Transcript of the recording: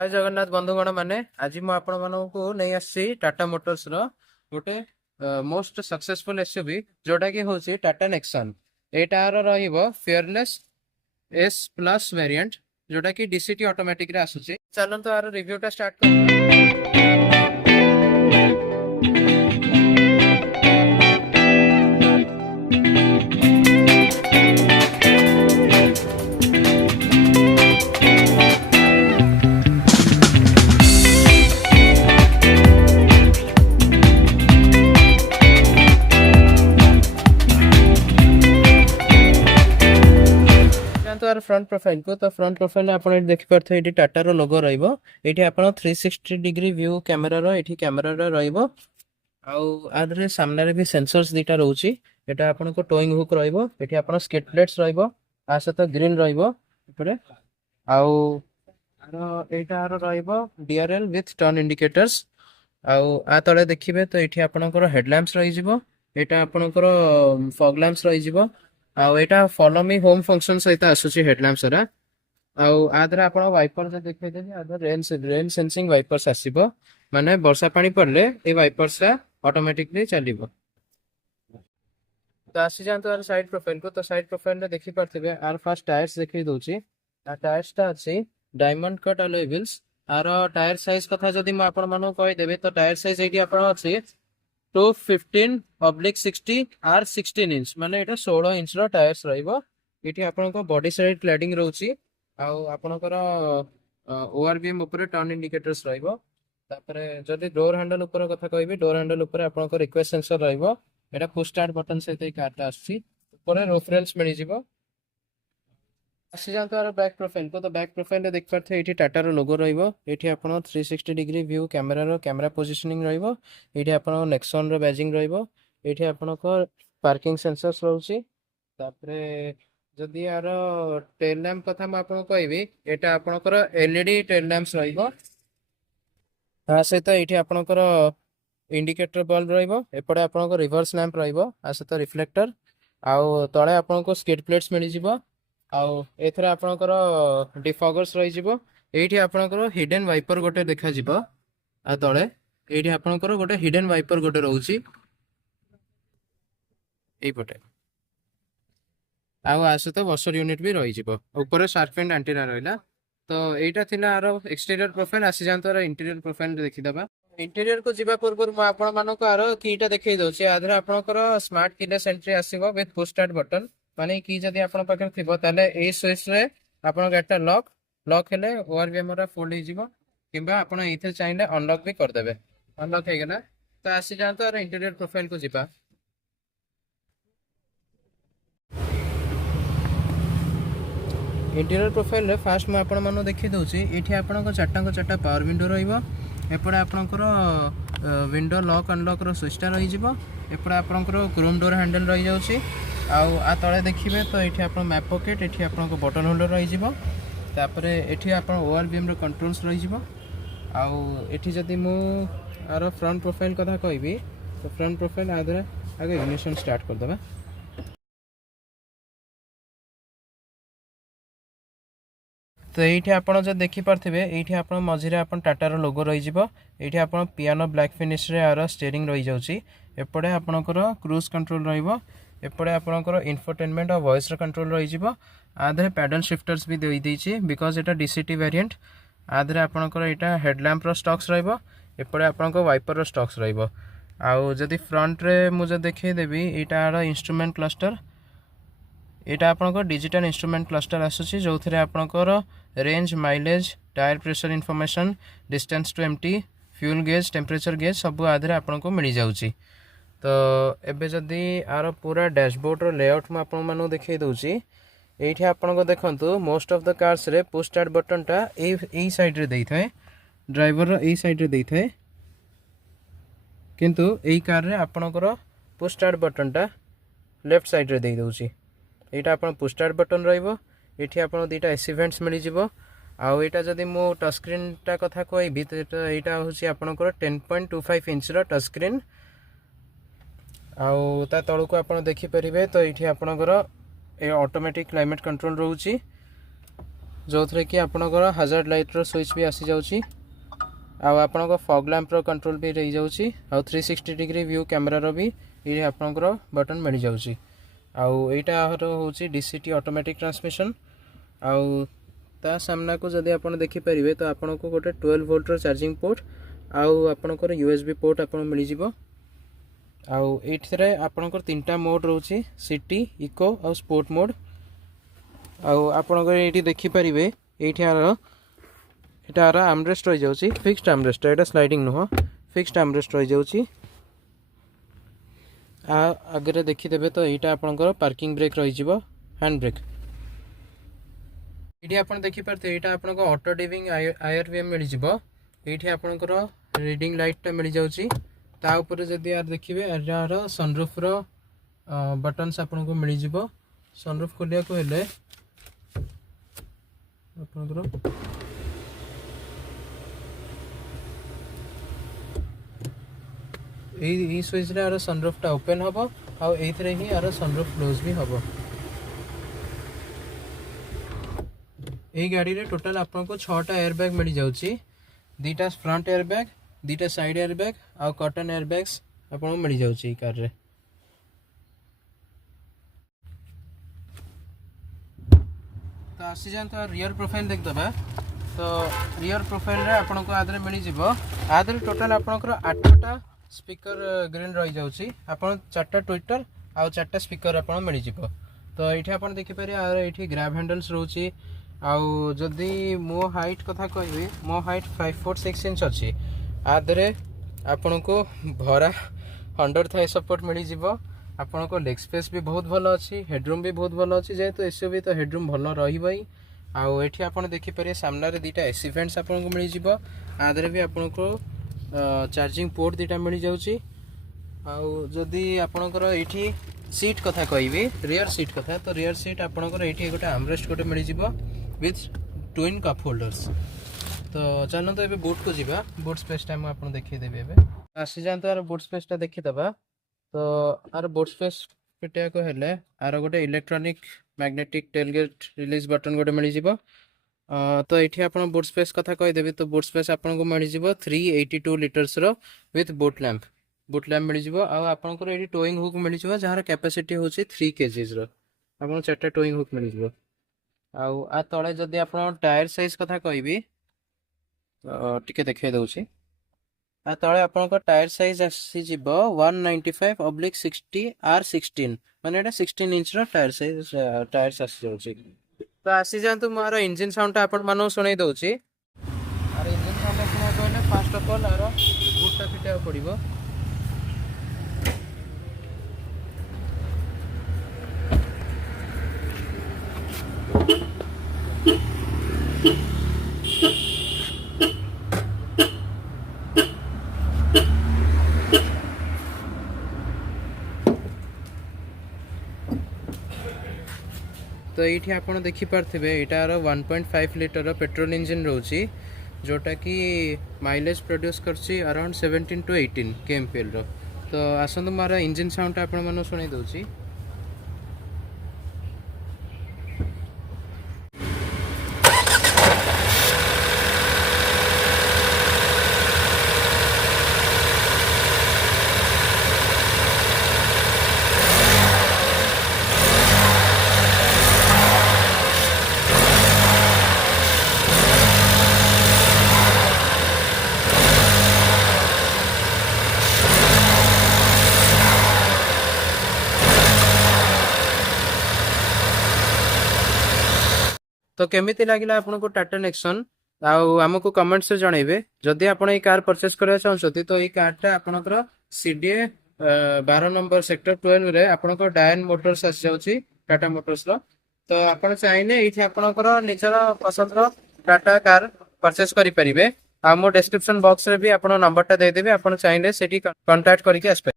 जय जगन्नाथ बंधुगण माने आज मु आपण मानकु नहीं आसी टाटा मोटर्स रो गोटे मोस्ट सक्सेसफुल एसयूवी जोटा की होची टाटा नेक्सन। एटार रहिबो फियरलेस एस प्लस वेरिएंट जोटा की डीसीटी ऑटोमेटिक रे आसुची। चलन तो आर रिव्यू टा स्टार्ट करबा। तो यार फ्रंट प्रोफाइल को तो फ्रंट प्रोफाइल आप देखि पारथे एटी टाटा रो लोगो रहइबो। एटी आपण 360 डिग्री व्यू कैमरा रो एटी कैमरा रो रहइबो। आउ आदरे सामने रे भी सेंसर्स दीटा रहउची। एटा आपण को टोइंग हुक रहइबो। एटी आपण स्किड प्लेट्स रहइबो। आ सहित ग्रिल रहइबो ऊपरे। आउ आरो एटा आरो रहइबो डीआरएल विथ टर्न इंडिकेटर्स। आउ आ तळे देखिबे तो एटी आपणकर हेडलैम्प्स रहि जिवो। एटा आपणकर फॉग लैम्प्स रहि जिवो। आउ एटा फॉलो मी होम फंक्शन सहित आसुची हेडलैम्प्स रा। आउ आदरा आपण वाइपर जे देखै देबे आदर रेन सेंसिंग वाइपर्स आसीबो। माने वर्षा पानी पड़ले ए वाइपर्स रा ऑटोमेटिकली चलिबो। तो आसी जान तो साइड प्रोफाइल को तो साइड प्रोफाइल रे देखि परथिबे आर फर्स्ट टायर्स देखि दोची। आ टायर्स ता अछि डायमंड कट अलॉय व्हील्स। आर टायर साइज कथा जदी म आपण मानो कहि देबे तो टायर साइज एटी आपण अछि 215/60 आर 16 इंच माने एटा 16 इंच रो टायर्स रहइबो। एटी आपण को बॉडी साइड क्लैडिंग रहउची। आउ आपणकर ओआरबीएम ऊपर टर्न इंडिकेटर्स रहइबो। तापरे जदी डोर हैंडल ऊपर कथा कहबी डोर हैंडल ऊपर आपणकर रिक्वेस्ट सेंसर रहइबो। एटा पुश स्टार्ट बटन सहित ए कार्ड आछि। ऊपर रेफरेंस मिलि जिवो। आसी जान तो बैक प्रोफाइल को तो बैक प्रोफाइल रे देख पारथे एठी टाटा रो लोगो रहइबो। एठी आपण 360 डिग्री व्यू कैमरा रो कैमरा पोजिशनिंग रहइबो। एठी आपण नेक्सन रो बैजिंग रहइबो। एठी आपण को पार्किंग सेंसर्स रहउची। तापरे जदी यार टेल लैंप कथा म आपण कहबी एटा आपणकर एलईडी टेल लैंप्स रहइबो। आ सहित एठी आपणकर इंडिकेटर बल्ब रहइबो। एपडे आपणकर रिवर्स लैंप रहइबो। आ सहित रिफ्लेक्टर आउ तळे आपणको स्किड प्लेट्स मिलि जिवो। आउ एथरे आपणकर डिफॉगर्स रहि जिवो। एठी आपणकर हिडन वाइपर गोटे देखा जिवो। आ तळे एठी आपणकर गोटे हिडन वाइपर गोटे रहउची एई पटे। आउ आसे तो वॉशर यूनिट भी रहि जिवो। ऊपर शार्प एंड एंटीना रहइला। तो एटा थिला आरो एक्सटीरियर प्रोफाइल। आसी जानतो इंटीरियर प्रोफाइल देखि दबा। इंटीरियर को जिबा पूर्व म आपण मानको आरो कीटा देखै दोछि। आधर आपणकर स्मार्ट कीलेस एंट्री आसीबो विथ पुश स्टार्ट बटन। माने की जदी आपण पाखर थिबो ताले ए स्विच रे आपण गेटटा लॉक हेले ओआरबीएम रा फोल्ड हे जिवो। किबा आपण इथे चाइले अनलॉक भी कर देबे। अनलॉक हे गेला तो आसी जानतो आरो इंटीरियर प्रोफाइल को जिबा। इंटीरियर प्रोफाइल रे फास्ट म आपण मानो देखि दोछि। एठी आपण को चारटा पावर विंडो रहइबो। एपडे आपणकर विंडो लॉक अनलॉक रो स्विचटा रहि जिवो। एपडे आपणकर क्रोम डोर हैंडल रहि जाउछि। आउ आ तळे देखिबे तो एठी आपण मैप पॉकेट एठी आपण को बटन होल्डर रहि जिवो। तापरे एठी आपण ओआरबीएम रो कंट्रोल्स रहि जिवो। आउ एठी जदी मु आरो फ्रंट प्रोफाइल कथा कहबी तो फ्रंट प्रोफाइल आदरा आगे इग्निशन स्टार्ट कर दबा। तो ये आपड़ जो देखी पारे ये आप मझे आप टाटार लोगो रही ये आप पियानो ब्लैक फिनिश रे आर स्टीयरिंग रही जाऊँगी। एपटे आपणकर क्रूज कंट्रोल रपटे आपणकर इन्फोटेनमेंट और वॉइस कंट्रोल रही आधे पैडल शिफ्टर्स भी देदेछि बिकज एटा डीसीटी वेरिएंट। आधे आपणकर यहाँ हेडलैम्प स्टक्स रपटे आपंक वाइपर स्टक्स रउ जदि फ्रंट रे मुझे देखदेवी यहाँ इंस्ट्रूमेंट क्लस्टर यहाँ आपंकर डिजिटल इंस्ट्रूमेंट क्लस्टर आसूसी जो थे आपंकर range mileage tyre pressure information distance to empty fuel gauge temperature gauge सब आधे आपको मिल जाऊँगी। तो एबे जदि आर पूरा डैशबोर्ड रो लेआउट में आपको देखई दूची। ये आपको देखु मोस्ट ऑफ द कार्स रे पुश स्टार्ट बटन टा ए साइड रे देई थाए ड्राइवर रो ए साइड रे देई थाए किंतु एई कार रे आपणकर पुश स्टार्ट बटन टा लेफ्ट साइड रे देई दोची। एटा आपन पुश स्टार्ट बटन रहइबो। एठी आपन दुईटा एसी वेंट्स मिलि जिवो। आउ एटा जदि मो टच स्क्रीन टा कथा कहबी तो एटा होची आपनकर 10.25 इंच रो टच स्क्रीन। आउ ता तळको आपन देखि परिबे तो एठी आपनकर ए ऑटोमेटिक क्लाइमेट कंट्रोल रहउची। जो थे कि आपणकर हाजर्ड लाइट्र स्विच भी आसी जाऊँगी आपणक फॉग लैंप्र कंट्रोल भी रही जाऊँगी 360 डिग्री व्यू कैमरार भी ये आपणकर बटन मिल जाऊँगी आईटा हूँ डीसीटी ऑटोमेटिक ट्रांसमिशन आउ ता सामना को जदि आप देखिपारे तो आपन को गोटे 12 वोल्टर चार्जिंग पोर्ट आउ आपणकर यूएसबी पोर्ट आपन मिल जिवो आउ एठरे आपणकर तीनटा मोड रोची सिटी इको और स्पोर्ट मोड आउ आपणकर एठी देखिपारे एठी एटार आर्मरेस्ट रही जाउची फिक्स्ड आर्मरेस्ट एटा स्लाइडिंग नुह फिक्स्ड आर्मरेस्ट रही जाउची आगे देखिदेबे तो यहाँ आपणकर पार्किंग ब्रेक रही जिवो हैंड ब्रेक ये आप देखिपारे यहाँ आप ऑटो डिविंग आईआरवीएम मिल जाव ये आपणकर रीडिंग लाइटा मिल जाऊँगी ताऊपर जदि यार देखिए यार सनरूफ बटन्स आपन को मिल जाव सनरूफ खोलिया को हेले आपनकर यही स्विच रे यार सनरूफटा ओपन हम आउ एथरे ही यार सनरूफ क्लोज भी हम यही गाड़ी रे टोटल आपको 6टा एयरबैग मिल जाऊँगी 2टा फ्रंट एयरबैग 2टा साइड एयरबैग आउ कॉटन एयरबैग्स आपको मिल जाऊँगी कार रे तो आसी जाए रियर प्रोफाइल देखदबा तो रियर प्रोफाइल रे आपन को आदरे मिल जिवो आदरे टोटल आपनकर 8टा स्पीकर ग्रिल रही जाऊँगी आपन 4टा ट्विटर आउ 4टा स्पीकर आपन मिल जिवो तो ये आपन देखिपारे आर ये ग्रैब हैंडल्स रोची आउ जदि मो हाइट कथा कहबी मो हाइट 5 फुट 6 इंच अच्छी आदरे आपन को भरा अंडर थाई सपोर्ट मिल जिवो आपन को लेग स्पेस भी बहुत भल अच्छी हेडरूम भी बहुत भल अच्छी जेहेतु एसयूवी तो हेडरूम भल रही आउ एठी आपन देखिपारे सामने 2टा एसी वेंट्स आपन को मिल जिवो आदरे भी आपन को चार्जिंग पोर्ट 2टा मिल जाऊँगी आउ जदि आपणकर ये सीट कथा कहबी रियर सीट कथा तो रियर सीट आपणकर ये गोटे आर्मरेस्ट गोटे मिल जाव विथ ट्विन कप होल्डर्स तो चलो तो ये बोट को जीवा बोट स्पेसटा मुझे देखीदेवी एवं आसी जाए यार बोट स्पेसटा देखीदबा तो आर बोट स्पेस फिटिया को हेले आर गोटे electronic magnetic tailgate release button गोटे मिल जाव तो ये आप बोट स्पेस कथा कहीदेवी तो बोट स्पेस आपको मिल जाव 382 लिटर्स विथ बोट लैंप मिल जाव आपंकर ये टोइंग हुक मिल जाव जार कैपेसिटी हूँ 3 kgs आप 4टा टोइंग हुक मिल जाव आ तले जदि आप टायर साइज कथा कहबी टिके देखा दूसरी आ तले आपंकर टायर साइज आसीज 195/60 R16 माने 16 इंच टायर साइज टायर्स आसी जाउची तो आसी जातु मोर इंजिन साउंडटा आपण मानू सुनाई दउची आर इंजिन साउंड सुना कहले फर्स्ट ऑफ ऑल आर बुटटा फिटा पड़िबो तो ये आप देखिपारे यार 1.5 लिटर पेट्रोल इंजिन रोची जोटा कि माइलेज प्रोड्यूस करछि अराउंड 17 to 18 kmpl तो आसतु मोर इंजिन साउंड आपण मानू सुनाई दउची तो केमिति लागिला आपनको टाटा नेक्सन आमको कमेंट से जनइबे जदि आपण ये कार परचेस करबा चाहछथि तो ये कारटा आपनकर सीडीए 12 नंबर सेक्टर 12 रे आपनको डायन मोटर्स आसी जाउची टाटा मोटर्स रो तो आपण चाइने इथे आपनकर निजर पसंद रो टाटा कार परचेस करि परिबे आ मो डिस्क्रिप्शन बॉक्स रे भी आपण नंबरटा दे देबे आपण चाइले सेठी कांटेक्ट करिके आसपे।